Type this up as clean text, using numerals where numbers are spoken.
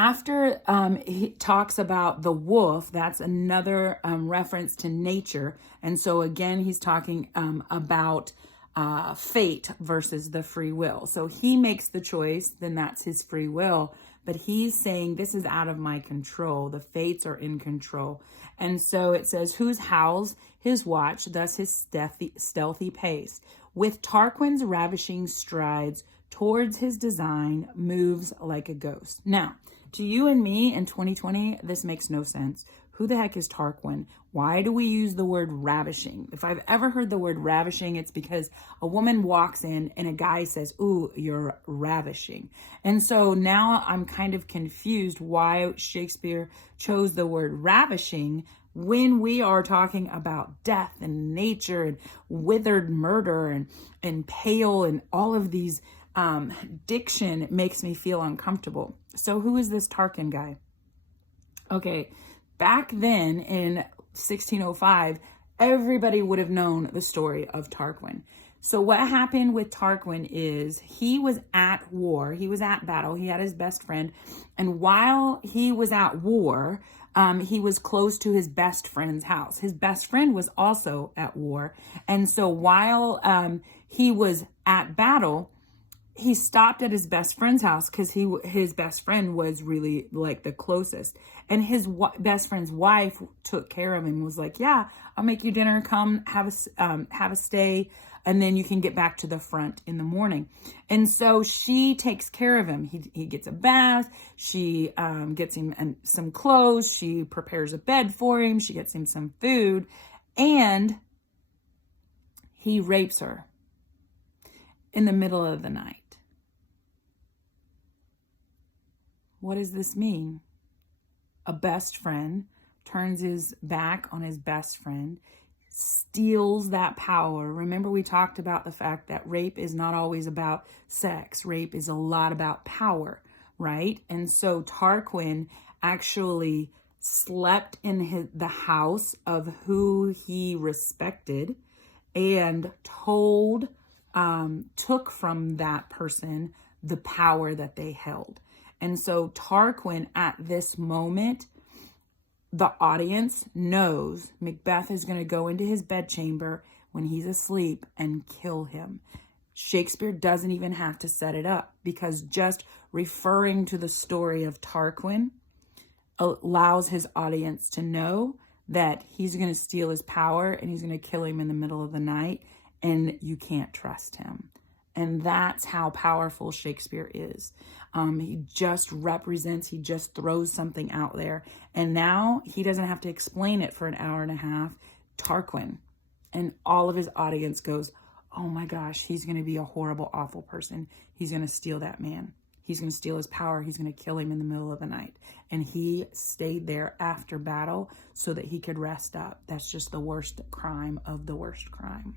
after he talks about the wolf, that's another reference to nature. And so again, he's talking about fate versus the free will. So he makes the choice, then that's his free will. But he's saying, this is out of my control. The fates are in control. And so it says, whose howls his watch, thus his stealthy pace. With Tarquin's ravishing strides towards his design, moves like a ghost. Now, to you and me in 2020, this makes no sense. Who the heck is Tarquin? Why do we use the word ravishing? If I've ever heard the word ravishing, it's because a woman walks in and a guy says, ooh, you're ravishing. And so now I'm kind of confused why Shakespeare chose the word ravishing when we are talking about death and nature and withered murder and pale and all of these diction makes me feel uncomfortable. So who is this Tarquin guy? Okay, back then in 1605, everybody would have known the story of Tarquin. So what happened with Tarquin is he was at war, he was at battle, he had his best friend, and while he was at war, he was close to his best friend's house. His best friend was also at war, and so while he was at battle, he stopped at his best friend's house because his best friend was really like the closest. And his best friend's wife took care of him and was like, yeah, I'll make you dinner. Come have a stay. And then you can get back to the front in the morning. And so she takes care of him. He gets a bath. She gets him some clothes. She prepares a bed for him. She gets him some food. And he rapes her in the middle of the night. What does this mean? A best friend turns his back on his best friend, steals that power. Remember, we talked about the fact that rape is not always about sex. Rape is a lot about power, right? And so Tarquin actually slept in the house of who he respected and took from that person the power that they held. And so Tarquin, at this moment, the audience knows Macbeth is going to go into his bedchamber when he's asleep and kill him. Shakespeare doesn't even have to set it up, because just referring to the story of Tarquin allows his audience to know that he's going to steal his power and he's going to kill him in the middle of the night, and you can't trust him. And that's how powerful Shakespeare is. He just represents, he just throws something out there. And now he doesn't have to explain it for an hour and a half. Tarquin. And all of his audience goes, oh my gosh, he's going to be a horrible, awful person. He's going to steal that man. He's going to steal his power. He's going to kill him in the middle of the night. And he stayed there after battle so that he could rest up. That's just the worst crime of the worst crime.